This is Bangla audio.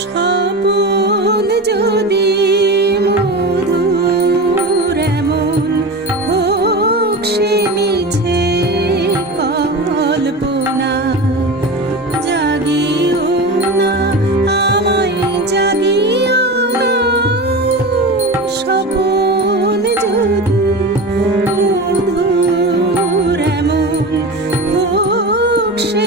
স্বপন যদি মধুর এমন হোক সে মিছে কল্পনা। জাগিও না, আমায় জাগিও না। স্বপন যদি মধুর এমন হোক সে